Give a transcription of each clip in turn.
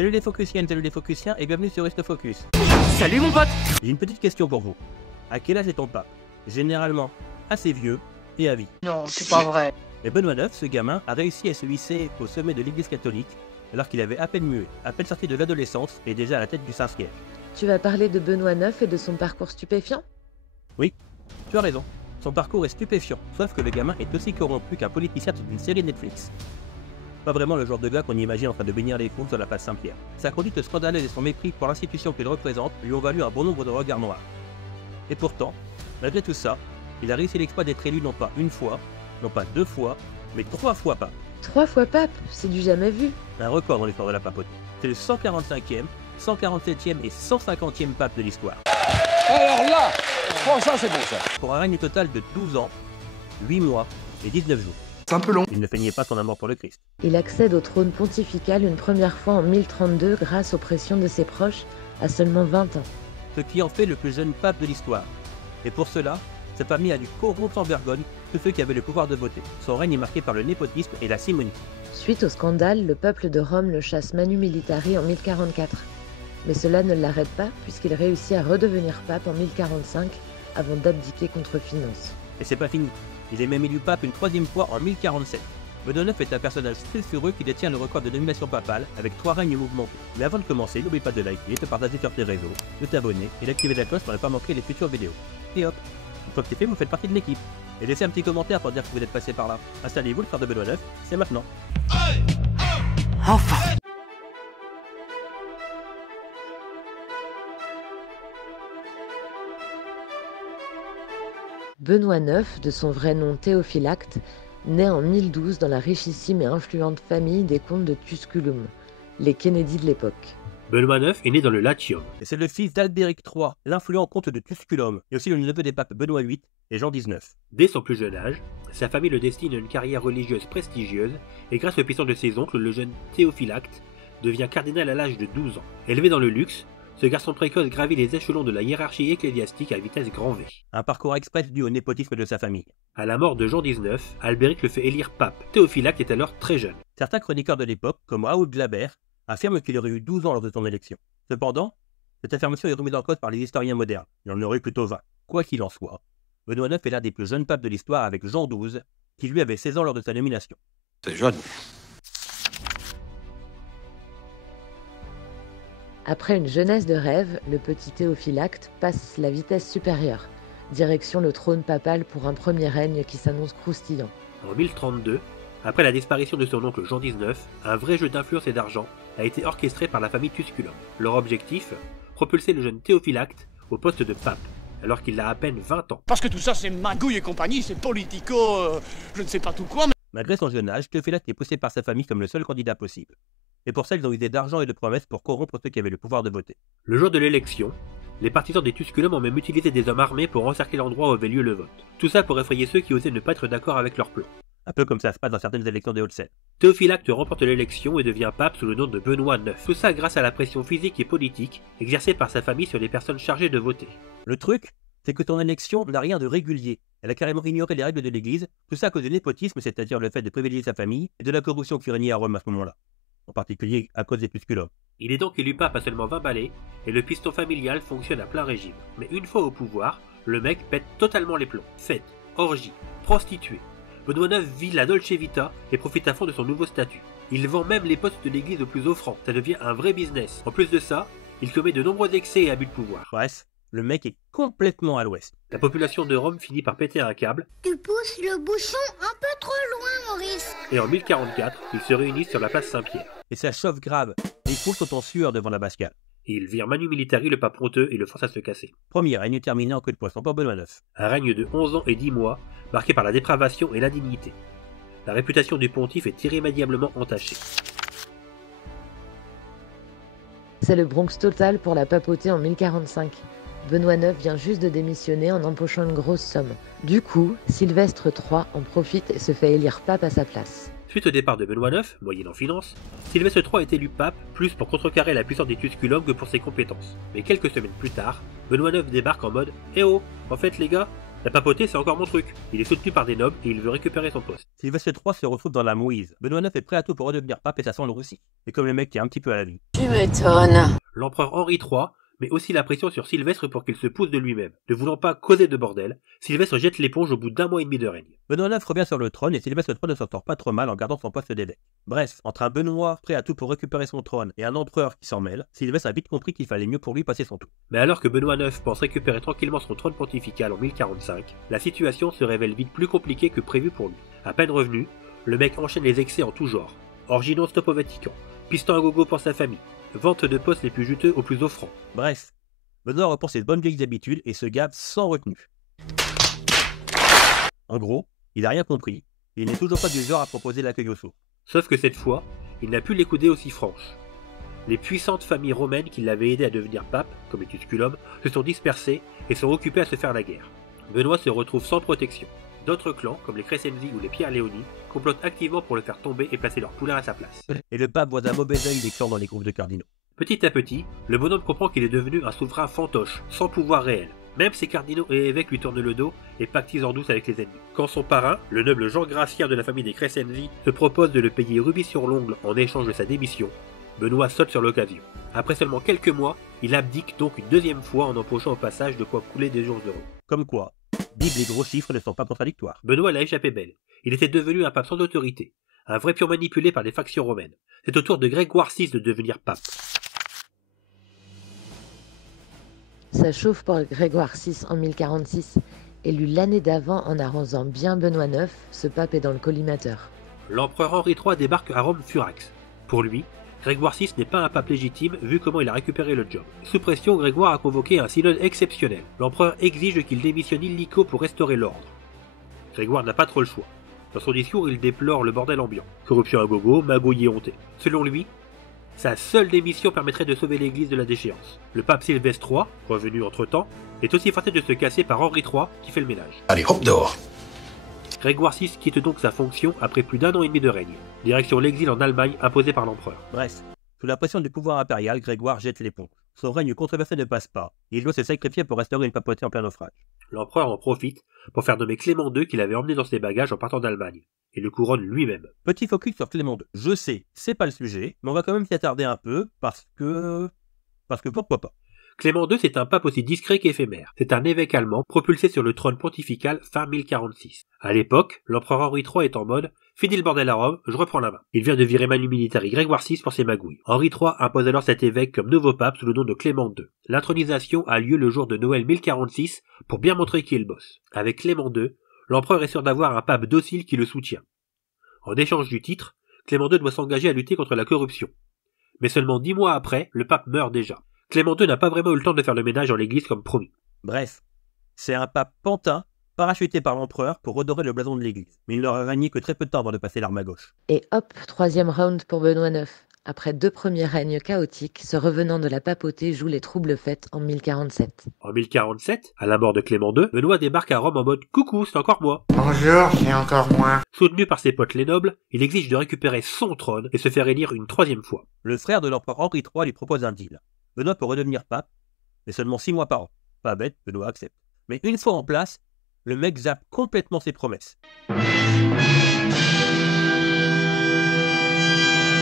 Salut les focusiennes, salut les focusiens et bienvenue sur Reste Focus. Salut mon pote! J'ai une petite question pour vous. À quel âge est ton pape? Généralement assez vieux et à vie. Non, c'est pas vrai. Mais Benoît IX, ce gamin, a réussi à se hisser au sommet de l'église catholique alors qu'il avait à peine muet, à peine sorti de l'adolescence et déjà à la tête du Saint-Siège. Tu vas parler de Benoît IX et de son parcours stupéfiant? Oui, tu as raison. Son parcours est stupéfiant, sauf que le gamin est aussi corrompu qu'un politicien d'une série Netflix. Pas vraiment le genre de gars qu'on imagine en train de bénir les foules sur la place Saint-Pierre. Sa conduite scandaleuse et son mépris pour l'institution qu'il représente lui ont valu un bon nombre de regards noirs. Et pourtant, malgré tout ça, il a réussi l'exploit d'être élu non pas une fois, non pas 2 fois, mais 3 fois pape. 3 fois pape, c'est du jamais vu. Un record dans l'histoire de la papauté. C'est le 145e, 147e et 150e pape de l'histoire. Alors là, oh, ça c'est bon ça. Pour un règne total de 12 ans, 8 mois et 19 jours. C'est un peu long. Il ne feignait pas son amour pour le Christ. Il accède au trône pontifical une première fois en 1032 grâce aux pressions de ses proches à seulement 20 ans. Ce qui en fait le plus jeune pape de l'histoire. Et pour cela, sa famille a dû corrompre en Vergogne tous ceux qui avaient le pouvoir de voter. Son règne est marqué par le népotisme et la simonie. Suite au scandale, le peuple de Rome le chasse Manu Militari en 1044. Mais cela ne l'arrête pas puisqu'il réussit à redevenir pape en 1045 avant d'abdiquer contre Finance. Et c'est pas fini. Il est même élu pape une 3e fois en 1047. Benoît IX est un personnage sulfureux qui détient le record de nomination papale avec 3 règnes mouvementés. Mais avant de commencer, n'oublie pas de liker, de partager sur tes réseaux, de t'abonner et d'activer la cloche pour ne pas manquer les futures vidéos. Et hop, une fois que c'est fait, vous faites partie de l'équipe. Et laissez un petit commentaire pour dire que vous êtes passé par là. Installez-vous, le frère de Benoît IX, c'est maintenant. Enfin. Benoît IX, de son vrai nom Théophylacte, naît en 1012 dans la richissime et influente famille des comtes de Tusculum, les Kennedy de l'époque. Benoît IX est né dans le Latium, et c'est le fils d'Albéric III, l'influent comte de Tusculum, et aussi le neveu des papes Benoît VIII et Jean XIX. Dès son plus jeune âge, sa famille le destine à une carrière religieuse prestigieuse, et grâce aux puissances de ses oncles, le jeune Théophylacte devient cardinal à l'âge de 12 ans. Élevé dans le luxe, ce garçon précoce gravit les échelons de la hiérarchie ecclésiastique à vitesse grand V. Un parcours express dû au népotisme de sa famille. À la mort de Jean XIX, Albéric le fait élire pape. Théophylacte est alors très jeune. Certains chroniqueurs de l'époque, comme Raoul Glaber, affirment qu'il aurait eu 12 ans lors de son élection. Cependant, cette affirmation est remise en cause par les historiens modernes. Il en aurait eu plutôt 20. Quoi qu'il en soit, Benoît IX est l'un des plus jeunes papes de l'histoire avec Jean XII, qui lui avait 16 ans lors de sa nomination. C'est jeune. Après une jeunesse de rêve, le petit Théophylacte passe la vitesse supérieure, direction le trône papal pour un premier règne qui s'annonce croustillant. En 1032, après la disparition de son oncle Jean XIX, un vrai jeu d'influence et d'argent a été orchestré par la famille Tusculum. Leur objectif, propulser le jeune Théophylacte au poste de pape, alors qu'il a à peine 20 ans. Parce que tout ça c'est magouille et compagnie, c'est politico, je ne sais pas tout quoi, mais... Malgré son jeune âge, Théophylacte est poussé par sa famille comme le seul candidat possible. Et pour ça, ils ont usé d'argent et de promesses pour corrompre ceux qui avaient le pouvoir de voter. Le jour de l'élection, les partisans des Tusculum ont même utilisé des hommes armés pour encercler l'endroit où avait lieu le vote. Tout ça pour effrayer ceux qui osaient ne pas être d'accord avec leur plan. Un peu comme ça se passe dans certaines élections des Hauts-de-Seine. Théophylacte remporte l'élection et devient pape sous le nom de Benoît IX. Tout ça grâce à la pression physique et politique exercée par sa famille sur les personnes chargées de voter. Le truc, c'est que ton élection n'a rien de régulier. Elle a carrément ignoré les règles de l'église, tout ça à cause du népotisme, c'est-à-dire le fait de privilégier sa famille, et de la corruption qui régnait à Rome à ce moment-là. En particulier à cause des Tusculum. Il est donc élu pape à seulement 20 balais, et le piston familial fonctionne à plein régime. Mais une fois au pouvoir, le mec pète totalement les plombs. Fêtes, orgies, prostituées. Benoît IX vit la Dolce Vita et profite à fond de son nouveau statut. Il vend même les postes de l'église aux plus offrants, ça devient un vrai business. En plus de ça, il commet de nombreux excès et abus de pouvoir. Bref, le mec est complètement à l'ouest. La population de Rome finit par péter un câble. Tu pousses le bouchon un peu trop loin, Maurice. Et en 1044, ils se réunissent sur la place Saint-Pierre. Et ça chauffe grave. Les foules sont en sueur devant la bascade. Et ils virent Manu Militari, le pape honteux, et le forcent à se casser. Premier règne terminé en queue de poisson pour Benoît IX. Un règne de 11 ans et 10 mois, marqué par la dépravation et l'indignité. La réputation du pontife est irrémédiablement entachée. C'est le Bronx total pour la papauté en 1045. Benoît IX vient juste de démissionner en empochant une grosse somme. Du coup, Sylvestre III en profite et se fait élire pape à sa place. Suite au départ de Benoît IX, moyennant finance, Sylvestre III est élu pape plus pour contrecarrer la puissance des Tusculum que pour ses compétences. Mais quelques semaines plus tard, Benoît IX débarque en mode « Eh oh, en fait les gars, La papauté, c'est encore mon truc. Il est soutenu par des nobles et il veut récupérer son poste. Sylvestre III se retrouve dans la mouise. Benoît IX est prêt à tout pour redevenir pape et ça sent le roussi. Et comme le mec tient un petit peu à la vie. Tu m'étonnes. L'empereur Henri III met aussi la pression sur Sylvestre pour qu'il se pousse de lui-même. Ne voulant pas causer de bordel, Sylvestre jette l'éponge au bout d'1 mois et demi de règne. Benoît IX revient sur le trône et Sylvestre III ne s'en sort pas trop mal en gardant son poste d'évêque. Bref, entre un Benoît prêt à tout pour récupérer son trône et un empereur qui s'en mêle, Sylvestre a vite compris qu'il fallait mieux pour lui passer son tour. Mais alors que Benoît IX pense récupérer tranquillement son trône pontifical en 1045, la situation se révèle vite plus compliquée que prévu pour lui. À peine revenu, le mec enchaîne les excès en tout genre. Orgie non-stop au Vatican, piston à gogo pour sa famille, vente de postes les plus juteux aux plus offrants. Bref, Benoît reprend ses bonnes vieilles habitudes et se gave sans retenue. En gros, il n'a rien compris, et il n'est toujours pas du genre à proposer l'accueil au saut. Sauf que cette fois, il n'a plus les coudées aussi franches. Les puissantes familles romaines qui l'avaient aidé à devenir pape, comme les Tusculum, se sont dispersées et sont occupées à se faire la guerre. Benoît se retrouve sans protection. D'autres clans, comme les Crescenzi ou les Pierre Léoni, complotent activement pour le faire tomber et placer leur poulain à sa place. Et le pape voit d'un mauvais œil les clans dans les groupes de cardinaux. Petit à petit, le bonhomme comprend qu'il est devenu un souverain fantoche, sans pouvoir réel. Même ses cardinaux et évêques lui tournent le dos et pactisent en douce avec les ennemis. Quand son parrain, le noble Jean Gratien de la famille des Crescenzi, se propose de le payer rubis sur l'ongle en échange de sa démission, Benoît saute sur l'occasion. Après seulement quelques mois, il abdique donc une deuxième fois en empochant au passage de quoi couler des jours heureux. Comme quoi, Bible et gros chiffres ne sont pas contradictoires. Benoît l'a échappé belle. Il était devenu un pape sans autorité, un vrai pion manipulé par des factions romaines. C'est au tour de Grégoire VI de devenir pape. Ça chauffe pour Grégoire VI en 1046. Élu l'année d'avant en arrosant bien Benoît IX, ce pape est dans le collimateur. L'empereur Henri III débarque à Rome furax. Pour lui, Grégoire VI n'est pas un pape légitime vu comment il a récupéré le job. Sous pression, Grégoire a convoqué un synode exceptionnel. L'empereur exige qu'il démissionne illico pour restaurer l'ordre. Grégoire n'a pas trop le choix. Dans son discours, il déplore le bordel ambiant. Corruption à gogo, magouille et hontée. Selon lui, sa seule démission permettrait de sauver l'église de la déchéance. Le pape Sylvestre III, revenu entre-temps, est aussi forcé de se casser par Henri III qui fait le ménage. Allez, hop dehors. Grégoire VI quitte donc sa fonction après plus d'1 an et demi de règne. Direction l'exil en Allemagne imposé par l'empereur. Bref, sous la pression du pouvoir impérial, Grégoire jette l'éponge. Son règne controversé ne passe pas, et il doit se sacrifier pour restaurer une papauté en plein naufrage. L'empereur en profite pour faire nommer Clément II qu'il avait emmené dans ses bagages en partant d'Allemagne, et le couronne lui-même. Petit focus sur Clément II. Je sais, c'est pas le sujet, mais on va quand même s'y attarder un peu, parce que pourquoi pas. Clément II, c'est un pape aussi discret qu'éphémère. C'est un évêque allemand propulsé sur le trône pontifical fin 1046. À l'époque, l'empereur Henri III est en mode « Fini le bordel à Rome, je reprends la main ». Il vient de virer Manu Militari Grégoire VI pour ses magouilles. Henri III impose alors cet évêque comme nouveau pape sous le nom de Clément II. L'intronisation a lieu le jour de Noël 1046 pour bien montrer qui est le boss. Avec Clément II, l'empereur est sûr d'avoir un pape docile qui le soutient. En échange du titre, Clément II doit s'engager à lutter contre la corruption. Mais seulement 10 mois après, le pape meurt déjà. Clément II n'a pas vraiment eu le temps de faire le ménage dans l'église comme promis. Bref, c'est un pape pantin, parachuté par l'empereur pour redorer le blason de l'église. Mais il n'aura régné que très peu de temps avant de passer l'arme à gauche. Et hop, troisième round pour Benoît IX. Après 2 premiers règnes chaotiques, ce revenant de la papauté joue les troubles fêtes en 1047. En 1047, à la mort de Clément II, Benoît débarque à Rome en mode « Coucou, c'est encore moi ». Bonjour, c'est encore moi. Soutenu par ses potes les nobles, il exige de récupérer son trône et se faire élire une 3e fois. Le frère de l'empereur Henri III lui propose un deal. Benoît peut redevenir pape, mais seulement 6 mois par an. Pas bête, Benoît accepte. Mais une fois en place, le mec zappe complètement ses promesses.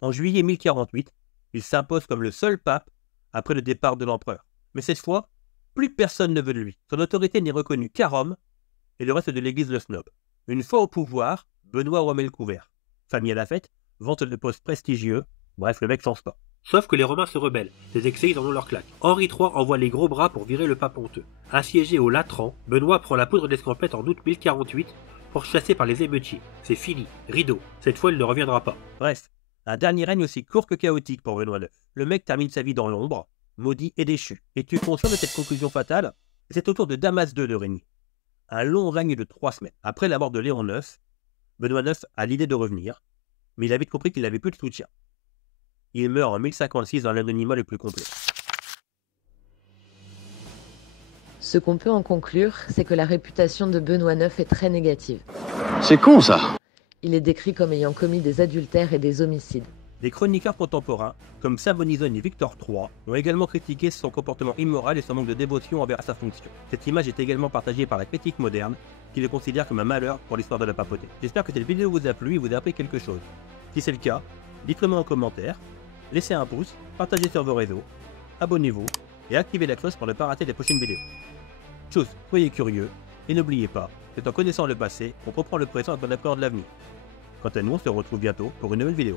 En juillet 1048, il s'impose comme le seul pape après le départ de l'empereur. Mais cette fois, plus personne ne veut de lui. Son autorité n'est reconnue qu'à Rome, et le reste de l'église le snob. Une fois au pouvoir, Benoît remet le couvert. Famille à la fête, vente de postes prestigieux, bref, le mec change pas. Sauf que les Romains se rebellent, les excès ils en ont leur claque. Henri III envoie les gros bras pour virer le pape honteux. Assiégé au Latran, Benoît prend la poudre d'escampette en août 1048 pour chasser par les émeutiers. C'est fini, rideau, cette fois il ne reviendra pas. Bref, un dernier règne aussi court que chaotique pour Benoît IX. Le mec termine sa vie dans l'ombre, maudit et déchu. Es-tu conscient de cette conclusion fatale? C'est au tour de Damas II de régner. Un long règne de 3 semaines. Après la mort de Léon IX, Benoît IX a l'idée de revenir, mais il avait compris qu'il n'avait plus de soutien. Il meurt en 1056 dans l'anonymat le plus complet. Ce qu'on peut en conclure, c'est que la réputation de Benoît IX est très négative. C'est con ça. Il est décrit comme ayant commis des adultères et des homicides. Les chroniqueurs contemporains, comme Savonizon et Victor III, ont également critiqué son comportement immoral et son manque de dévotion envers sa fonction. Cette image est également partagée par la critique moderne, qui le considère comme un malheur pour l'histoire de la papauté. J'espère que cette vidéo vous a plu et vous a appris quelque chose. Si c'est le cas, dites-le-moi en commentaire, laissez un pouce, partagez sur vos réseaux, abonnez-vous et activez la cloche pour ne pas rater les prochaines vidéos. Tchuss, soyez curieux et n'oubliez pas, c'est en connaissant le passé qu'on comprend le présent et qu'on appréhende l'avenir. Quant à nous, on se retrouve bientôt pour une nouvelle vidéo.